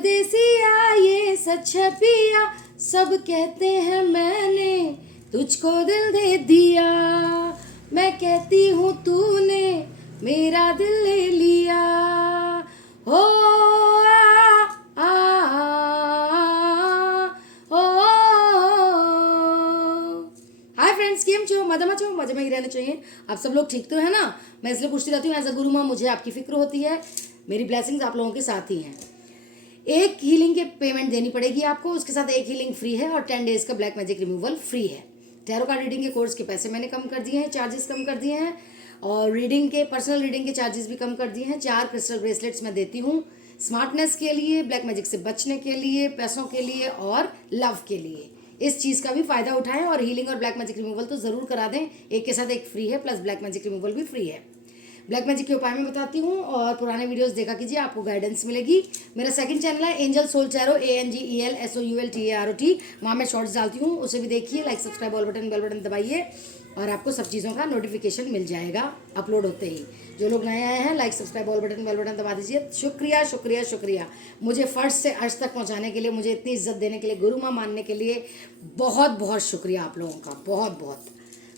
परदेसिया ये सच है पिया, सब कहते हैं मैंने तुझको दिल दे दिया, मैं कहती हूँ तूने मेरा दिल ले लिया। हो आ, आ, ओ हाय फ्रेंड्स, केम छो? मजे में ही रहना चाहिए। आप सब लोग ठीक तो है ना? मैं इसलिए पूछती रहती हूँ, एज अ गुरु माँ मुझे आपकी फिक्र होती है, मेरी ब्लेसिंग्स आप लोगों के साथ ही हैं। एक हीलिंग के पेमेंट देनी पड़ेगी आपको, उसके साथ एक हीलिंग फ्री है और 10 डेज का ब्लैक मैजिक रिमूवल फ्री है। टैरो कार्ड रीडिंग के कोर्स के पैसे मैंने कम कर दिए हैं, चार्जेस कम कर दिए हैं, और रीडिंग के पर्सनल रीडिंग के चार्जेस भी कम कर दिए हैं। 4 क्रिस्टल ब्रेसलेट्स मैं देती हूँ स्मार्टनेस के लिए, ब्लैक मैजिक से बचने के लिए, पैसों के लिए और लव के लिए। इस चीज़ का भी फायदा उठाएं और हीलिंग और ब्लैक मैजिक रिमूवल तो ज़रूर करा दें। एक के साथ एक फ्री है, प्लस ब्लैक मैजिक रिमूवल भी फ्री है। ब्लैक मैजिक के उपाय में बताती हूँ और पुराने वीडियोस देखा कीजिए, आपको गाइडेंस मिलेगी। मेरा सेकंड चैनल है एंजल सोल टैरो, ANGELSOULTAROT, वहाँ मैं शॉर्ट्स डालती हूँ, उसे भी देखिए। लाइक सब्सक्राइब बेल बटन दबाइए और आपको सब चीज़ों का नोटिफिकेशन मिल जाएगा अपलोड होते ही। जो लोग नए आए हैं, लाइक सब्सक्राइब बेल बटन दबा दीजिए। शुक्रिया शुक्रिया शुक्रिया मुझे फर्स्ट से अर्श तक पहुँचाने के लिए, मुझे इतनी इज्जत देने के लिए, गुरु माँ मानने के लिए बहुत बहुत शुक्रिया आप लोगों का, बहुत बहुत।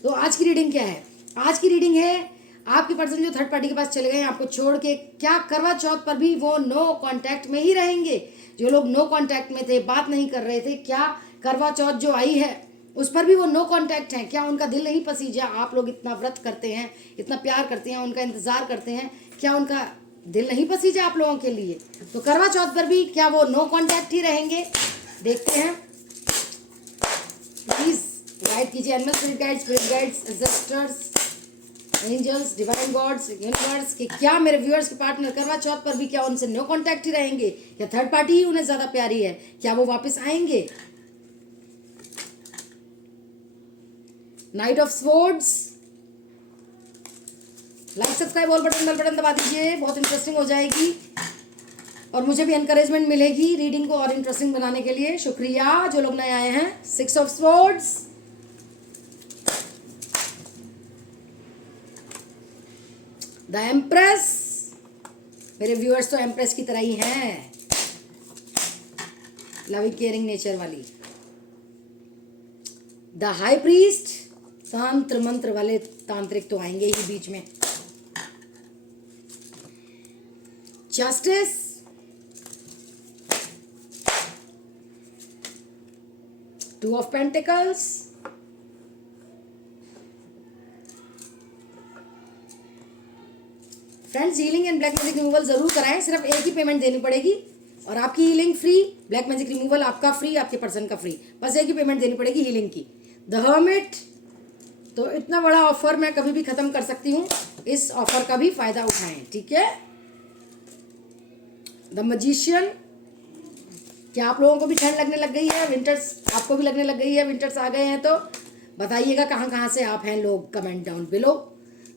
तो आज की रीडिंग क्या है? आज की रीडिंग है आपके पर्सन जो थर्ड पार्टी के पास चले गए, आपको छोड़ के, क्या करवा चौथ पर भी वो नो कांटेक्ट में ही रहेंगे? जो लोग नो कांटेक्ट में थे, बात नहीं कर रहे थे, क्या करवा चौथ जो आई है उस पर भी वो नो कांटेक्ट हैं? क्या उनका दिल नहीं पसीजा? आप लोग इतना व्रत करते हैं, इतना प्यार करते हैं, उनका इंतजार करते हैं, क्या उनका दिल नहीं पसीजा आप लोगों के लिए? तो करवा चौथ पर भी क्या वो नो कांटेक्ट ही रहेंगे? देखते हैं। प्लीज गाइड कीजिए, animal spirit guides, ancestors, angels, divine gods, universe, कि क्या मेरे व्यूअर्स के पार्टनर करवा चौथ पर भी क्या उनसे नो कांटेक्ट ही रहेंगे, या थर्ड पार्टी ही उन्हें ज्यादा प्यारी है? क्या वो वापस आएंगे? Knight of swords, like subscribe bell button दबा दीजिए, बहुत इंटरेस्टिंग हो जाएगी और मुझे भी एनकरेजमेंट मिलेगी रीडिंग को और इंटरेस्टिंग बनाने के लिए। शुक्रिया जो लोग नए आए हैं। 6 ऑफ स्वॉर्ड्स, द एम्प्रेस, मेरे व्यूअर्स तो एम्प्रेस की तरह ही हैं, लविंग केयरिंग नेचर वाली। द हाई प्रीस्ट, तंत्र मंत्र वाले तांत्रिक तो आएंगे ही बीच में। Justice, two of pentacles, friends healing and black magic removal जरूर कराएं, सिर्फ एक ही पेमेंट देनी पड़ेगी और आपकी healing free, black magic removal आपका फ्री, आपके पर्सन का फ्री, बस एक ही पेमेंट देनी पड़ेगी हीलिंग की। द हर्मिट, तो इतना बड़ा ऑफर मैं कभी भी खत्म कर सकती हूँ, इस ऑफर का भी फायदा उठाएं, ठीक है। द मजिशियन, क्या आप लोगों को भी ठंड लगने लग गई है? विंटर्स आपको भी लगने लग गई है? विंटर्स आ गए हैं तो बताइएगा कहाँ कहाँ से आप हैं लोग, comment down below.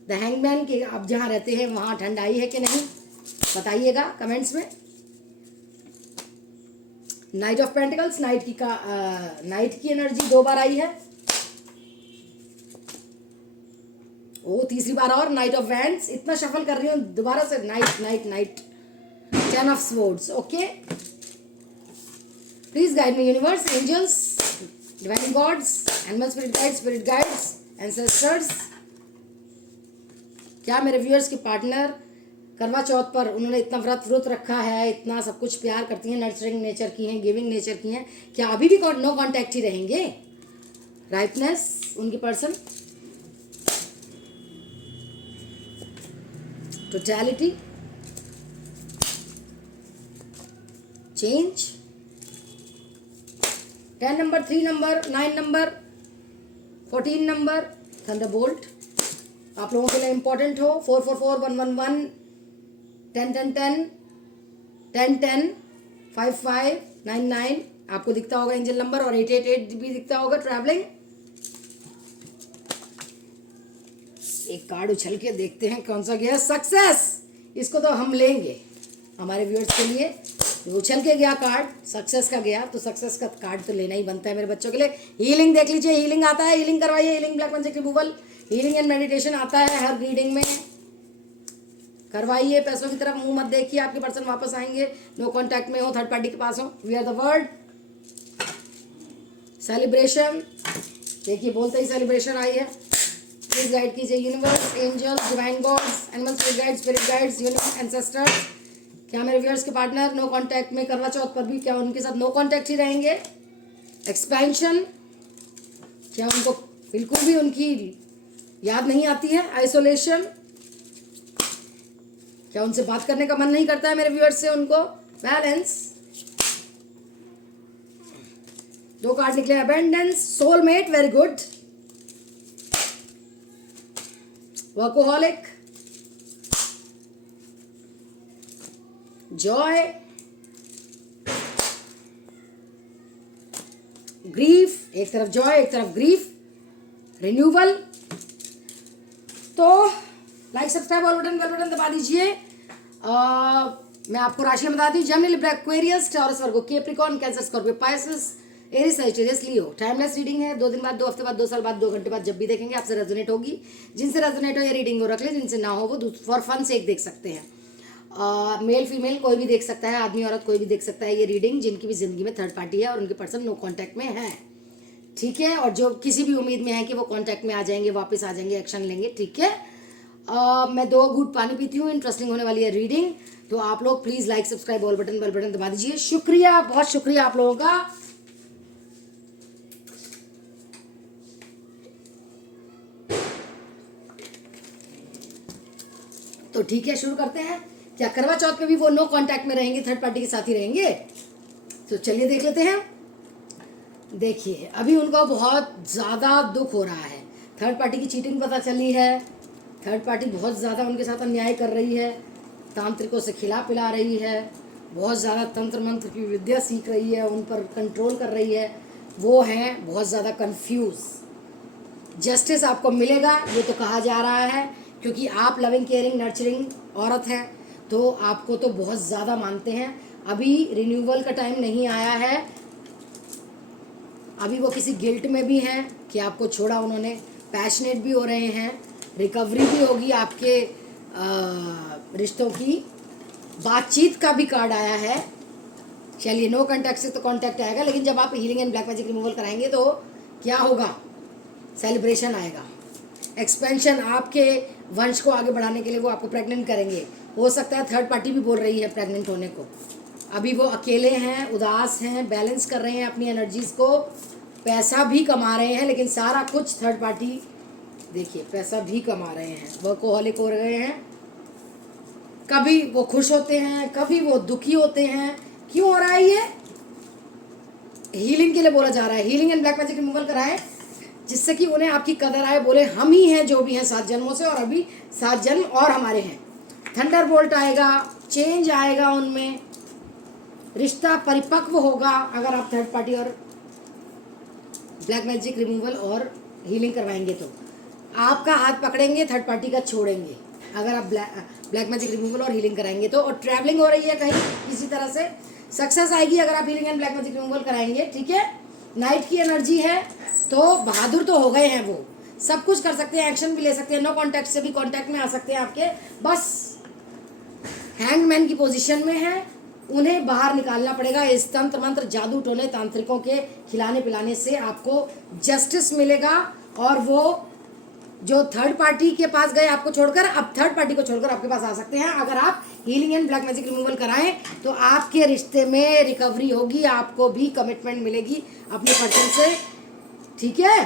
The hangman, कि आप जहाँ रहते हैं वहाँ ठंड आई है कि नहीं, बताइएगा कमेंट्स में। नाइट ऑफ पेंटिकल्स, नाइट की एनर्जी 2 बार आई है, ओ तीसरी बार और। नाइट ऑफ वैंड्स, इतना शफल कर रही हूँ दोबारा से, knight. 10 of swords, okay. Please guide me universe, angels, divine gods, animal spirit guides, ancestors, क्या मेरे व्यूअर्स के पार्टनर करवा चौथ पर उन्होंने इतना व्रत रखा है, इतना सब कुछ प्यार करती हैं, नर्चरिंग नेचर की हैं, गिविंग नेचर की हैं, क्या अभी भी नो कांटेक्ट ही रहेंगे? राइटनेस, उनकी person, totality, change, 10 number, 3 number, 9 number, 14 number, Thunderbolt आप लोगों के लिए इंपॉर्टेंट हो। 444 111 10 10 10 10 10 55 99 आपको दिखता होगा एंजल नंबर, और 888 भी दिखता होगा ट्रैवलिंग। एक कार्ड उछल के देखते हैं कौन सा गया। सक्सेस, इसको तो हम लेंगे हमारे व्यूअर्स के लिए। उछल के गया कार्ड, सक्सेस का गया, तो सक्सेस का कार्ड तो लेना ही बनता है मेरे बच्चों के लिए। हीलिंग देख लीजिए, हीलिंग आता है, हीलिंग करवाइए, healing black magic removal, healing and meditation आता है हर रीडिंग में, करवाइए, पैसों की तरफ मुंह मत देखिए, आपके पर्सन वापस आएंगे, नो कांटेक्ट में हो, थर्ड पार्टी के पास हो। We are the word celebration, देखिए बोलते ही सेलिब्रेशन आई है। प्लीज गाइड कीजिए universe, angels, divine gods, animal spirit guides, universe, ancestors. क्या मेरे व्यूअर्स के पार्टनर नो कांटेक्ट में करवा चौथ पर भी, क्या उनके साथ नो कांटेक्ट ही रहेंगे? एक्सपेंशन, क्या उनको बिल्कुल भी उनकी याद नहीं आती है? आइसोलेशन, क्या उनसे बात करने का मन नहीं करता है मेरे व्यूअर्स से उनको? बैलेंस, 2 कार्ड निकले, abundance, soulmate, very good, workaholic, joy, grief, एक तरफ जॉय एक तरफ ग्रीफ, रिन्यूअल। तो लाइक सब्सक्राइब और बटन बेल बटन दबा दीजिए। मैं आपको राशि बताती हूँ। Gemini, Libra, Aquarius, Taurus, Virgo, Capricorn, Cancer, Scorpio, Pisces, Aries, Sagittarius, Leo. Timeless reading है, 2 दिन बाद, 2 हफ्ते बाद, 2 साल बाद, 2 घंटे बाद, जब भी देखेंगे आपसे रेजोनेट होगी। जिनसे रेजोनेट हो ये रीडिंग वो रख ले, जिनसे ना हो वो फॉर फन से एक देख सकते हैं। मेल फीमेल कोई भी देख सकता है, आदमी औरत कोई भी देख सकता है ये रीडिंग, जिनकी भी जिंदगी में थर्ड पार्टी है और उनके पर्सन नो कांटेक्ट में है, ठीक है। और जो किसी भी उम्मीद में है कि वो कांटेक्ट में आ जाएंगे, वापस आ जाएंगे, एक्शन लेंगे, ठीक है। मैं 2 घूंट पानी पीती हूँ, इंटरेस्टिंग होने वाली है रीडिंग। तो आप लोग please like subscribe all button bell button दबा दीजिए। शुक्रिया, बहुत शुक्रिया आप लोगों का। तो ठीक है, शुरू करते हैं। क्या करवा चौथ पे भी वो नो कांटेक्ट में रहेंगे, थर्ड पार्टी के साथ ही रहेंगे? तो चलिए देख लेते हैं। देखिए अभी उनका बहुत ज़्यादा दुख हो रहा है, थर्ड पार्टी की चीटिंग पता चली है, थर्ड पार्टी बहुत ज़्यादा उनके साथ अन्याय कर रही है, तांत्रिकों से खिला पिला रही है, बहुत ज़्यादा तंत्र मंत्र की विद्या सीख रही है, उन पर कंट्रोल कर रही है, वो हैं बहुत ज़्यादा कंफ्यूज। जस्टिस आपको मिलेगा ये तो कहा जा रहा है, क्योंकि आप लविंग केयरिंग नर्चरिंग औरत हैं, तो आपको तो बहुत ज़्यादा मानते हैं। अभी रिन्यूअल का टाइम नहीं आया है, अभी वो किसी गिल्ट में भी हैं कि आपको छोड़ा उन्होंने, पैशनेट भी हो रहे हैं, रिकवरी भी होगी आपके रिश्तों की, बातचीत का भी कार्ड आया है। चलिए नो कांटेक्ट से तो कांटेक्ट आएगा, लेकिन जब आप healing and black magic removal कराएंगे तो क्या होगा? सेलिब्रेशन आएगा, एक्सपेंशन, आपके वंश को आगे बढ़ाने के लिए वो आपको प्रेग्नेंट करेंगे। हो सकता है थर्ड पार्टी भी बोल रही है प्रेग्नेंट होने को। अभी वो अकेले हैं, उदास हैं, बैलेंस कर रहे हैं अपनी एनर्जीज को, पैसा भी कमा रहे हैं, लेकिन सारा कुछ थर्ड पार्टी, देखिए पैसा भी कमा रहे हैं, वर्कोहॉलिक हो रहे हैं, कभी वो खुश होते हैं, कभी वो दुखी होते हैं। क्यों हो रहा है ये? हीलिंग के लिए बोला जा रहा है, healing and black magic removal कराएं, जिससे कि उन्हें आपकी कदर आए, बोले हम ही हैं जो भी हैं 7 जन्मों से, और अभी 7 जन्म और हमारे हैं। थंडरबोल्ट आएगा, चेंज आएगा उनमें, रिश्ता परिपक्व होगा अगर आप थर्ड पार्टी और ब्लैक मैजिक रिमूवल और हीलिंग करवाएंगे तो। आपका हाथ पकड़ेंगे, थर्ड पार्टी का छोड़ेंगे अगर आप ब्लैक मैजिक रिमूवल और हीलिंग कराएंगे तो। और ट्रैवलिंग हो रही है कहीं किसी तरह से, सक्सेस आएगी अगर आप healing and black magic removal कराएंगे, ठीक है। नाइट की एनर्जी है, तो बहादुर तो हो गए हैं वो, सब कुछ कर सकते हैं, एक्शन भी ले सकते हैं, नो कॉन्टैक्ट से भी कॉन्टैक्ट में आ सकते हैं आपके, बस हैंगमैन की पोजीशन में है, उन्हें बाहर निकालना पड़ेगा। इस तंत्र मंत्र जादू टोने तांत्रिकों के खिलाने पिलाने से आपको जस्टिस मिलेगा, और वो जो थर्ड पार्टी के पास गए आपको छोड़कर, अब थर्ड पार्टी को छोड़कर आपके पास आ सकते हैं। अगर आप healing and black magic removal कराएं तो आपके रिश्ते में रिकवरी होगी, आपको भी कमिटमेंट मिलेगी अपने पर्सन से, ठीक है।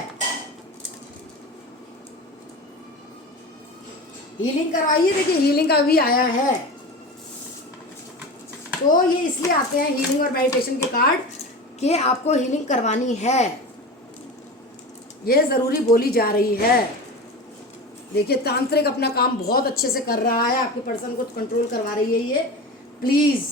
हीलिंग करवाइए, देखिए हीलिंग का भी आया है, तो ये इसलिए आते हैं हीलिंग और मेडिटेशन के कार्ड कि आपको हीलिंग करवानी है, ये ज़रूरी बोली जा रही है। देखिए तांत्रिक अपना काम बहुत अच्छे से कर रहा है, आपके पर्सन को कंट्रोल करवा रही है ये। प्लीज़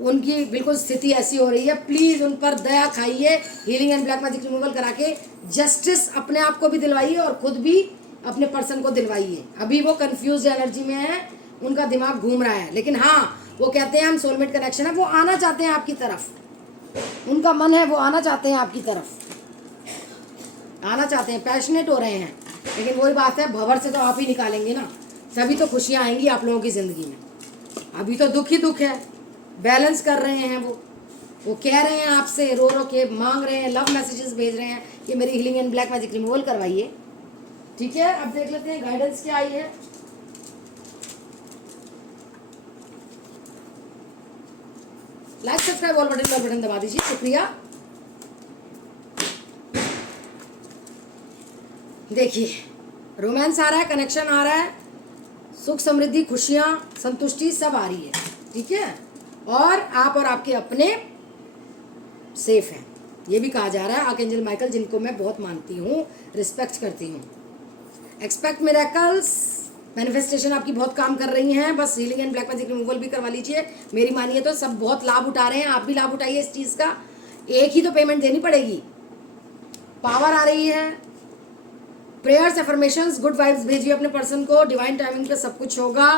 उनकी बिल्कुल स्थिति ऐसी हो रही है, प्लीज़ उन पर दया खाइए, healing and black magic removal करा के जस्टिस अपने आप को भी दिलवाइए और खुद भी अपने पर्सन को दिलवाइए। अभी वो कंफ्यूज एनर्जी में है, उनका दिमाग घूम रहा है, लेकिन हाँ वो कहते हैं हम सोलमेट कनेक्शन है, वो आना चाहते हैं आपकी तरफ, उनका मन है, वो आना चाहते हैं आपकी तरफ, आना चाहते हैं, पैशनेट हो रहे हैं, लेकिन वही बात है भंवर से तो आप ही निकालेंगे ना, तभी तो खुशियाँ आएंगी आप लोगों की ज़िंदगी में। अभी तो दुख ही दुख है, बैलेंस कर रहे हैं वो कह रहे हैं आपसे, रो रो के मांग रहे हैं, लव मैसेजेस भेज रहे हैं कि मेरी healing and black magic removal करवाइए। ठीक है, अब देख लेते हैं गाइडेंस क्या आई है। Like subscribe all button, bell button दबा दीजिए, शुक्रिया। देखिए, रोमांस आ रहा है, कनेक्शन आ रहा है, सुख समृद्धि खुशियाँ संतुष्टि सब आ रही है। ठीक है, और आप और आपके अपने सेफ हैं, ये भी कहा जा रहा है। आर्कएंजल माइकल, जिनको मैं बहुत मानती हूँ, रिस्पेक्ट करती हूँ। एक्सपेक्ट मिरेकल्स, मैनिफेस्टेशन आपकी बहुत काम कर रही हैं। बस healing and black magic removal भी करवा लीजिए, मेरी मानिए तो सब बहुत लाभ उठा रहे हैं, आप भी लाभ उठाइए इस चीज़ का। एक ही तो पेमेंट देनी पड़ेगी। पावर आ रही है, प्रेयर्स, एफर्मेशंस, गुड वाइब्स भेजिए अपने पर्सन को, डिवाइन टाइमिंग पे सब कुछ होगा।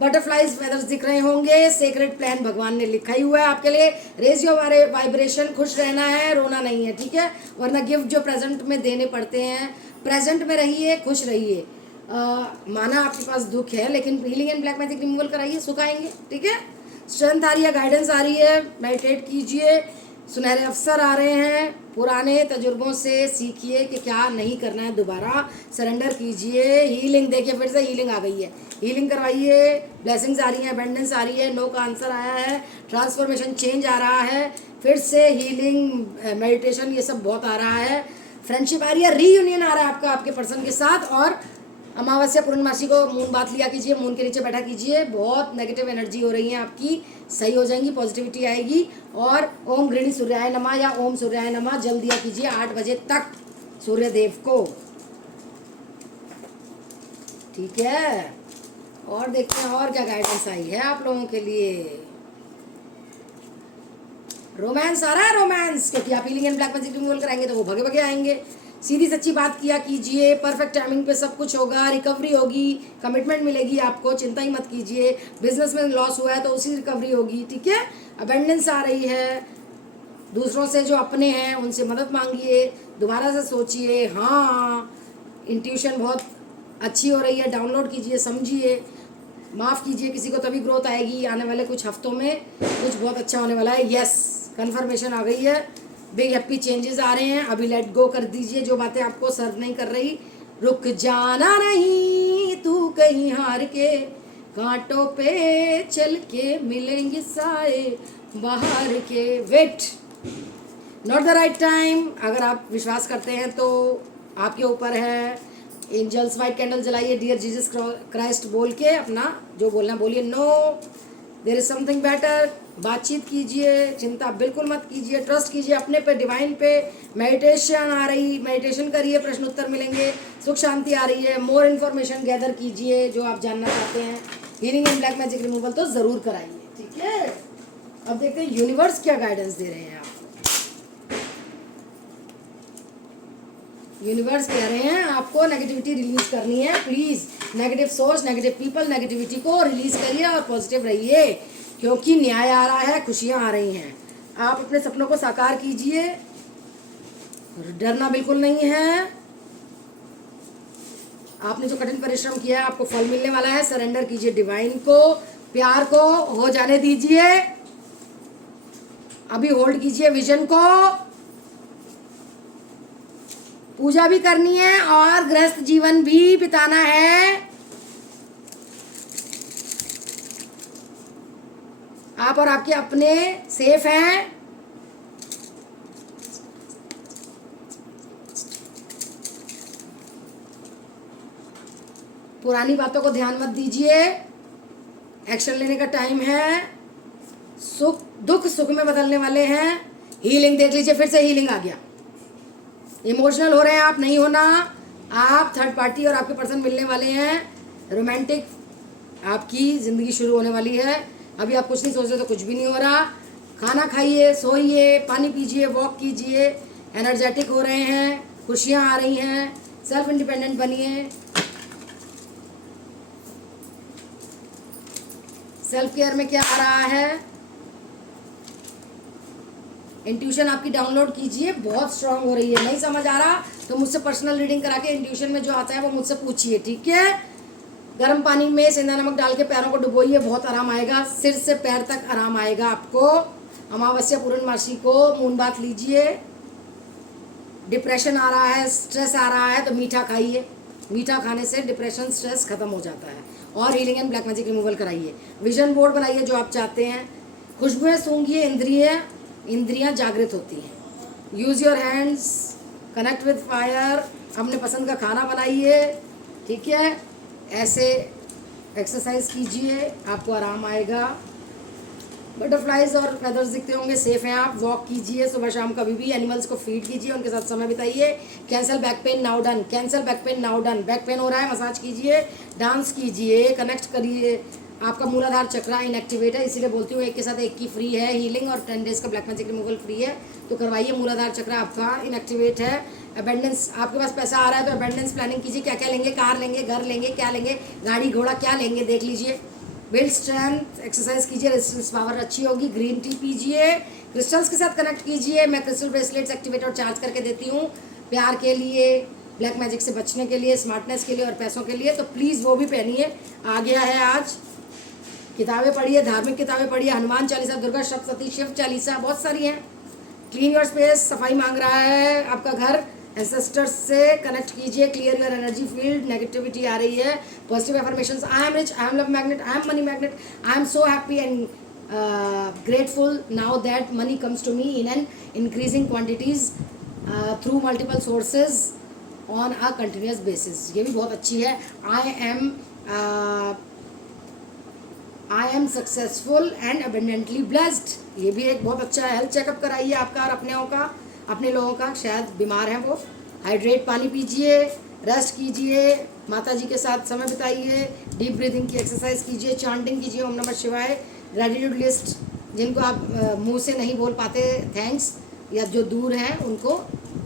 बटरफ्लाइज फेदर्स दिख रहे होंगे, सेक्रेट प्लान भगवान ने लिखा ही हुआ है आपके लिए। रेज योर वाइब्रेशन, खुश रहना है, रोना नहीं है। ठीक है, वरना गिफ्ट जो प्रेजेंट में देने पड़ते हैं, प्रेजेंट में रहिए, खुश रहिए। माना आपके पास दुख है, लेकिन healing and black magic removal कराइए, सुख आएंगे। ठीक है, स्ट्रेंथ आ रही है, गाइडेंस आ रही है, मेडिटेट कीजिए, सुनहरे अवसर आ रहे हैं, पुराने तजुर्बों से सीखिए कि क्या नहीं करना है, दोबारा सरेंडर कीजिए। हीलिंग देखिए, फिर से हीलिंग आ गई है, हीलिंग करवाइए। ब्लेसिंग्स आ रही हैं, अबंडेंस आ रही है, नो का आंसर आया है, ट्रांसफॉर्मेशन चेंज आ रहा है, फिर से हीलिंग, मेडिटेशन, ये सब बहुत आ रहा है। फ्रेंडशिप आ रही है, रीयूनियन आ रहा है आपका आपके पर्सन के साथ। और अमावस्या पूर्णमासी को मून बात लिया कीजिए, मून के नीचे बैठा कीजिए। बहुत नेगेटिव एनर्जी हो रही है आपकी, सही हो जाएंगी, पॉजिटिविटी आएगी। और ओम गृहिणी सूर्याय नमः या ओम सूर्याय नमः जल दिया कीजिए 8 बजे तक सूर्य देव को। ठीक है, और देखते हैं और क्या गाइडेंस आई है आप लोगों के लिए। रोमांस आ रहा है, रोमांस, क्योंकि आप healing and black magic removal कराएंगे तो वो भगे भगे आएंगे। सीधी सच्ची बात किया कीजिए, परफेक्ट टाइमिंग पे सब कुछ होगा, रिकवरी होगी, कमिटमेंट मिलेगी आपको, चिंता ही मत कीजिए। बिजनेस में लॉस हुआ है तो उसी रिकवरी होगी। ठीक है, अबेंडेंस आ रही है, दूसरों से जो अपने हैं उनसे मदद मांगिए, दोबारा से सोचिए। हाँ, इंट्यूशन बहुत अच्छी हो रही है, डाउनलोड कीजिए, समझिए, माफ़ कीजिए किसी को, तभी ग्रोथ आएगी। आने वाले कुछ हफ्तों में कुछ बहुत अच्छा होने वाला है। यस, कन्फर्मेशन आ गई है, बिग हैप्पी चेंजेस आ रहे हैं। अभी लेट गो कर दीजिए जो बातें आपको सर्व नहीं कर रही। रुक जाना नहीं तू कहीं हार के, कांटों पे चल के मिलेंगे साए बाहर के। Wait, not the right time. अगर आप विश्वास करते हैं तो आपके ऊपर है। एंजल्स वाइट कैंडल जलाइए, डियर जीसस क्राइस्ट बोल के अपना जो बोलना बोलिए। No, there is something better. बातचीत कीजिए, चिंता बिल्कुल मत कीजिए, ट्रस्ट कीजिए अपने पे, डिवाइन पे। मेडिटेशन आ रही, मेडिटेशन करिए, प्रश्न उत्तर मिलेंगे, सुख शांति आ रही है। मोर इन्फॉर्मेशन गैदर कीजिए जो आप जानना चाहते हैं। Healing and black magic removal तो ज़रूर कराइए। ठीक है, अब देखते हैं यूनिवर्स क्या गाइडेंस दे रहे हैं आपको। यूनिवर्स कह रहे हैं आपको नेगेटिविटी रिलीज करनी है। प्लीज़ नेगेटिव सोच, नेगेटिव पीपल, नेगेटिविटी को रिलीज करिए और पॉजिटिव रहिए, क्योंकि न्याय आ रहा है, खुशियाँ आ रही हैं। आप अपने सपनों को साकार कीजिए, डरना बिल्कुल नहीं है। आपने जो कठिन परिश्रम किया है आपको फल मिलने वाला है। सरेंडर कीजिए डिवाइन को, प्यार को हो जाने दीजिए, अभी होल्ड कीजिए विजन को। पूजा भी करनी है और गृहस्थ जीवन भी बिताना है। आप और आपके अपने सेफ हैं। पुरानी बातों को ध्यान मत दीजिए, एक्शन लेने का टाइम है। सुख दुख सुख में बदलने वाले हैं। हीलिंग देख लीजिए, फिर से हीलिंग आ गया। इमोशनल हो रहे हैं आप, नहीं होना। आप थर्ड पार्टी और आपके पर्सन मिलने वाले हैं। रोमांटिक आपकी ज़िंदगी शुरू होने वाली है। अभी आप कुछ नहीं सोच रहे तो कुछ भी नहीं हो रहा। खाना खाइए, सोइए, पानी पीजिए, वॉक कीजिए, एनर्जेटिक हो रहे हैं, खुशियाँ आ रही हैं। सेल्फ इंडिपेंडेंट बनिए। सेल्फ केयर में क्या आ रहा है, इंट्यूशन आपकी डाउनलोड कीजिए, बहुत स्ट्रांग हो रही है। नहीं समझ आ रहा तो मुझसे पर्सनल रीडिंग करा के इंट्यूशन में जो आता है वो मुझसे पूछिए। ठीक है, गर्म पानी में सेंधा नमक डाल के पैरों को डुबोइए, बहुत आराम आएगा, सिर से पैर तक आराम आएगा आपको। अमावस्या पूर्णमासी को मून बाथ लीजिए। डिप्रेशन आ रहा है, स्ट्रेस आ रहा है तो मीठा खाइए, मीठा खाने से डिप्रेशन स्ट्रेस खत्म हो जाता है। और healing and black magic removal कराइए। विजन बोर्ड बनाइए जो आप चाहते हैं। खुशबुएं सूंघिए, इंद्रियां जागृत होती हैं। Use your hands, connect with fire. अपने पसंद का खाना बनाइए, ठीक है। ऐसे एक्सरसाइज कीजिए, आपको आराम आएगा। बटरफ्लाइज और फेदर्स दिखते होंगे, सेफ हैं आप। वॉक कीजिए सुबह शाम कभी भी। एनिमल्स को फीड कीजिए, उनके साथ समय बिताइए। Cancel back pain now done, cancel back pain now done. Back pain हो रहा है, मसाज कीजिए, डांस कीजिए, कनेक्ट करिए। आपका मूलाधार चक्रा इनएक्टिवेट है, इसीलिए बोलती हूँ एक के साथ एक की फ्री है हीलिंग और 10 डेज का ब्लैक मैजिक रिमूवल फ्री है, तो करवाइए। मूलाधार चक्रा आपका इनएक्टिवेट है। अबेंडेंस, आपके पास पैसा आ रहा है तो अबेंडेंस प्लानिंग कीजिए। क्या क्या लेंगे, कार लेंगे, घर लेंगे, क्या लेंगे, गाड़ी घोड़ा क्या लेंगे, देख लीजिए। बिल्ड स्ट्रेंथ, एक्सरसाइज कीजिए, रेजिस्टेंस पावर अच्छी होगी। ग्रीन टी पीजिए, क्रिस्टल्स के साथ कनेक्ट कीजिए। मैं क्रिस्टल ब्रेसलेट्स एक्टिवेट और चार्ज करके देती हूँ प्यार के लिए, ब्लैक मैजिक से बचने के लिए, स्मार्टनेस के लिए और पैसों के लिए, तो प्लीज़ वो भी पहनिए। आ गया है आज। किताबें पढ़िए, धार्मिक किताबें पढ़िए, हनुमान चालीसा, दुर्गा सप्तशती, शिव चालीसा, बहुत सारी हैं। क्लीन योर स्पेस, सफाई मांग रहा है आपका घर। एंसेस्टर्स से कनेक्ट कीजिए, clear your energy field. Negativity आ रही है, positive affirmations. I am rich, I am love magnet, I am money magnet, I am so happy and grateful now that money comes to me in an increasing quantities through multiple sources on a continuous basis. ये भी बहुत अच्छी है। I am successful and abundantly blessed, ये भी एक बहुत अच्छा है। हेल्थ चेकअप कराइए आपका और अपने लोगों का, शायद बीमार हैं वो। हाइड्रेट पानी पीजिए, रेस्ट कीजिए, माता जी के साथ समय बिताइए, डीप ब्रीदिंग की एक्सरसाइज कीजिए, चांटिंग कीजिए ओम नमः शिवाय। ग्रेटिट्यूड लिस्ट, जिनको आप मुंह से नहीं बोल पाते थैंक्स, या जो दूर हैं उनको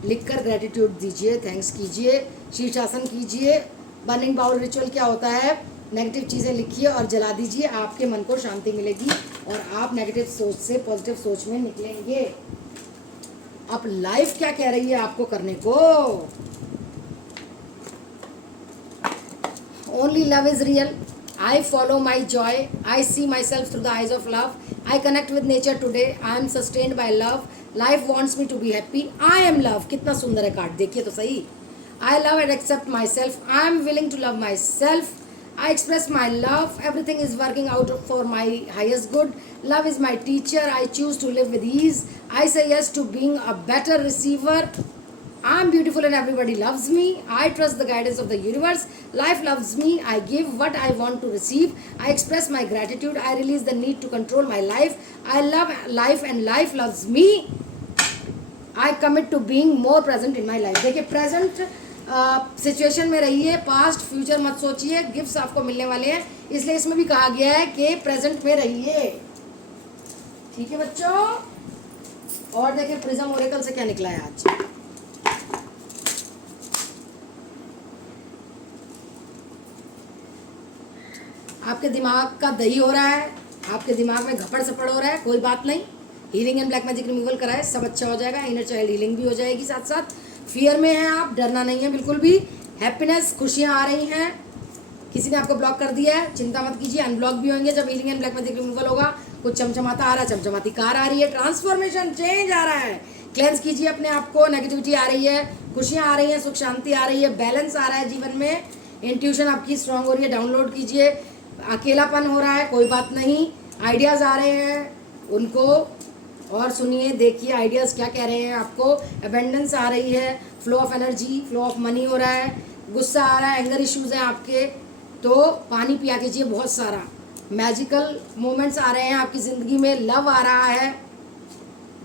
लिखकर ग्रेटिट्यूड दीजिए, थैंक्स कीजिए। शीर्षासन कीजिए। बर्निंग बाउल रिचुअल क्या होता है, नेगेटिव चीज़ें लिखिए और जला दीजिए, आपके मन को शांति मिलेगी और आप नेगेटिव सोच से पॉजिटिव सोच में निकलेंगे। अब लाइफ क्या कह रही है आपको करने को। Only love is real, I follow my joy, I see my self through the eyes of love, I connect with nature today, I am sustained by love, life wants me to be happy, I am love. कितना सुंदर है card, देखिए तो सही। I love and accept my self, I am willing to love my self, I express my love, everything is working out for my highest good, love is my teacher, I choose to live with ease, I say yes to being a better receiver, I am beautiful and everybody loves me, I trust the guidance of the universe, life loves me, I give what I want to receive, I express my gratitude, I release the need to control my life, I love life and life loves me, I commit to being more present in my life। देखिए present situation में रहिए, past future मत सोचिए, gifts आपको मिलने वाले हैं, इसलिए इसमें भी कहा गया है कि प्रेजेंट में रहिए, ठीक है बच्चों। और देखिए प्रिज्म ओरेकल से क्या निकला है आज। आपके दिमाग का दही हो रहा है, आपके दिमाग में घपड़ सपड़ हो रहा है, कोई बात नहीं, healing and black magic removal कराए, सब अच्छा हो जाएगा। इनर चाइल्ड हीलिंग भी हो जाएगी साथ साथ। फियर में हैं आप, डरना नहीं है बिल्कुल भी। हैप्पीनेस, खुशियाँ आ रही हैं। किसी ने आपको ब्लॉक कर दिया है, चिंता मत कीजिए, अनब्लॉक भी होंगे जब healing and black magic removal होगा। कुछ चमचमाता आ रहा है, चमचमाती कार आ रही है, ट्रांसफॉर्मेशन चेंज आ रहा है। क्लेंस कीजिए अपने आप को, नेगेटिविटी आ रही है, खुशियाँ आ रही हैं, सुख शांति आ रही है, बैलेंस आ रहा है जीवन में, इंट्यूशन आपकी स्ट्रांग हो रही है, डाउनलोड कीजिए। अकेलापन हो रहा है, कोई बात नहीं, आइडियाज़ आ रहे हैं, उनको और सुनिए, देखिए आइडियाज़ क्या कह रहे हैं आपको। अबेंडेंस आ रही है, flow of energy, flow of money हो रहा है, गुस्सा आ रहा है, एंगर इश्यूज़ हैं आपके, तो पानी पिया कीजिए बहुत सारा। मैजिकल मोमेंट्स आ रहे हैं आपकी ज़िंदगी में, लव आ रहा है,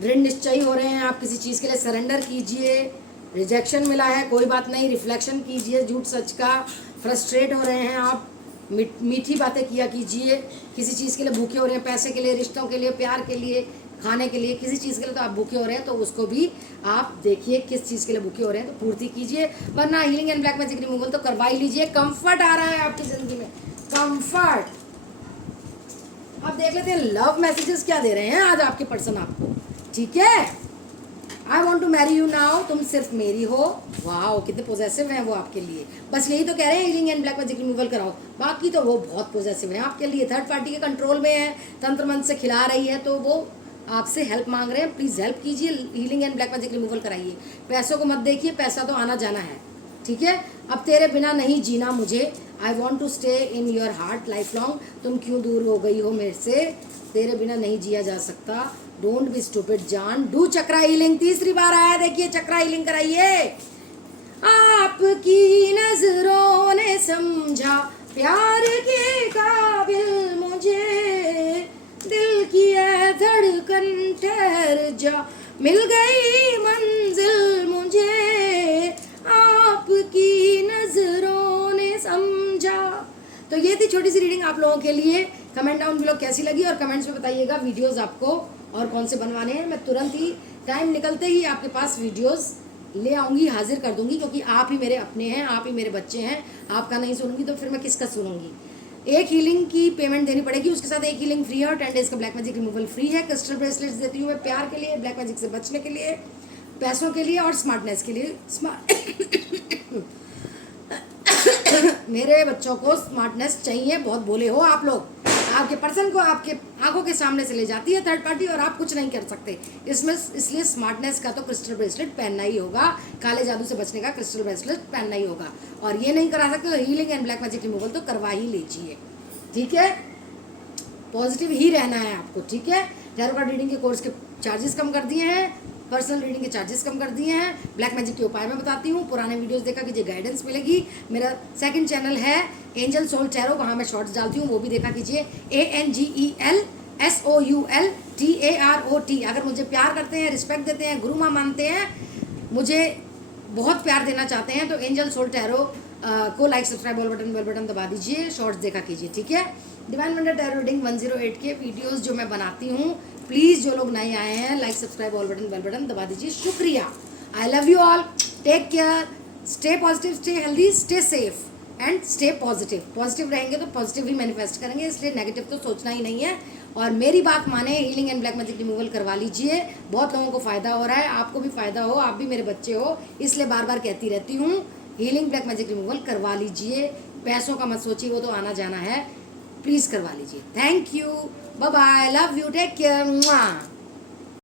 दृढ़ निश्चयी हो रहे हैं आप, किसी चीज़ के लिए सरेंडर कीजिए। रिजेक्शन मिला है, कोई बात नहीं, रिफ्लेक्शन कीजिए झूठ सच का। फ्रस्ट्रेट हो रहे हैं आप, मीठी बातें किया कीजिए। किसी चीज़ के लिए भूखे हो रहे हैं, पैसे के लिए, रिश्तों के लिए, प्यार के लिए, खाने के लिए, किसी चीज़ के लिए तो आप भूखे हो रहे हैं, तो उसको भी आप देखिए किस चीज़ के लिए भूखे हो रहे हैं, तो पूर्ति कीजिए। वरना healing and black magic removal तो करवा ही लीजिए। कंफर्ट आ रहा है आपकी ज़िंदगी में, कंफर्ट। अब देख लेते हैं लव मैसेजेस क्या दे रहे हैं आज आपके पर्सन आपको, ठीक है। I want to marry you now, तुम सिर्फ मेरी हो। वाह, कितने पोजेसिव हैं वो आपके लिए। बस यही तो कह रहे हैं, healing and black magic removal कराओ, बाकी तो वो बहुत पोजेसिव है आपके लिए। थर्ड पार्टी के कंट्रोल में है, तंत्र मंत्र से खिला रही है, तो वो आपसे हेल्प मांग रहे हैं। प्लीज़ हेल्प कीजिए, healing and black magic removal कराइए। पैसों को मत देखिए, पैसा तो आना जाना है, ठीक है। अब तेरे बिना नहीं जीना मुझे, I want to stay in your heart life long, तुम क्यों दूर हो गई हो मेरे से, तेरे बिना नहीं जिया जा सकता, डोंट बी स्टूपिड जान, डू चक्रा हीलिंग। तीसरी बार आया, देखिए चक्रा हीलिंग कराइए। आपकी नजरों ने समझा प्यार के काबिल मुझे, दिल की है धड़कन ठहर जा, मिल गई मंजिल मुझे, आपकी नजरों ने समझा। तो ये थी छोटी सी रीडिंग आप लोगों के लिए। कमेंट डाउन बिलो कैसी लगी और कमेंट्स में बताइएगा वीडियोस आपको और कौन से बनवाने हैं। मैं तुरंत ही टाइम निकलते ही आपके पास वीडियोस ले आऊँगी, हाजिर कर दूँगी, क्योंकि आप ही मेरे अपने हैं, आप ही मेरे बच्चे हैं। आपका नहीं सुनूंगी तो फिर मैं किसका सुनूंगी। एक हीलिंग की पेमेंट देनी पड़ेगी, उसके साथ एक हीलिंग फ्री है और 10 डेज का ब्लैक मैजिक रिमूवल फ्री है। क्रिस्टल ब्रेसलेट्स देती हूँ मैं प्यार के लिए, ब्लैक मैजिक से बचने के लिए, पैसों के लिए और स्मार्टनेस के लिए। मेरे बच्चों को स्मार्टनेस चाहिए, बहुत बोले हो आप लोग। आपके पर्सन को आपके आंखों के सामने से ले जाती है थर्ड पार्टी और आप कुछ नहीं कर सकते इसमें। इसलिए स्मार्टनेस का तो क्रिस्टल ब्रेसलेट पहनना ही होगा, काले जादू से बचने का क्रिस्टल ब्रेसलेट पहनना ही होगा। और ये नहीं करा सकते तो healing and black magic removal तो करवा ही लीजिए, ठीक है। पॉजिटिव ही रहना है आपको, ठीक है। टैरो कार्ड रीडिंग के कोर्स के चार्जेस कम कर दिए हैं, पर्सनल रीडिंग के चार्जेस कम कर दिए हैं, ब्लैक मैजिक के उपाय मैं बताती हूँ। पुराने वीडियोस देखा कीजिए, गाइडेंस मिलेगी। मेरा सेकंड चैनल है एंजल सोल टैरो, वहाँ मैं शॉर्ट्स डालती हूँ, वो भी देखा कीजिए। ANGELSOULTAROT। अगर मुझे प्यार करते हैं, रिस्पेक्ट देते हैं, गुरु माँ मानते हैं, मुझे बहुत प्यार देना चाहते हैं, तो एंजल सोल टैरो को लाइक सब्सक्राइब बेल बटन दबा दीजिए, शॉर्ट्स देखा कीजिए, ठीक है। डिवाइन वंडर टैरो रीडिंग 108 के वीडियोस जो मैं बनाती हूँ, प्लीज़ जो लोग नए आए हैं लाइक सब्सक्राइब बेल बटन दबा दीजिए। शुक्रिया। I love you all, take care, stay positive, stay healthy, stay safe and stay positive. Positive रहेंगे तो पॉजिटिव ही मैनिफेस्ट करेंगे, इसलिए नेगेटिव तो सोचना ही नहीं है। और मेरी बात माने, healing and black magic removal करवा लीजिए, बहुत लोगों को फ़ायदा हो रहा है, आपको भी फ़ायदा हो, आप भी मेरे बच्चे हो, इसलिए बार बार कहती रहती हूँ हीलिंग ब्लैक मैजिक रिमूवल करवा लीजिए। पैसों का मत सोचिए, वो तो आना जाना है, प्लीज़ करवा लीजिए। Thank you, bye bye, love you, take care.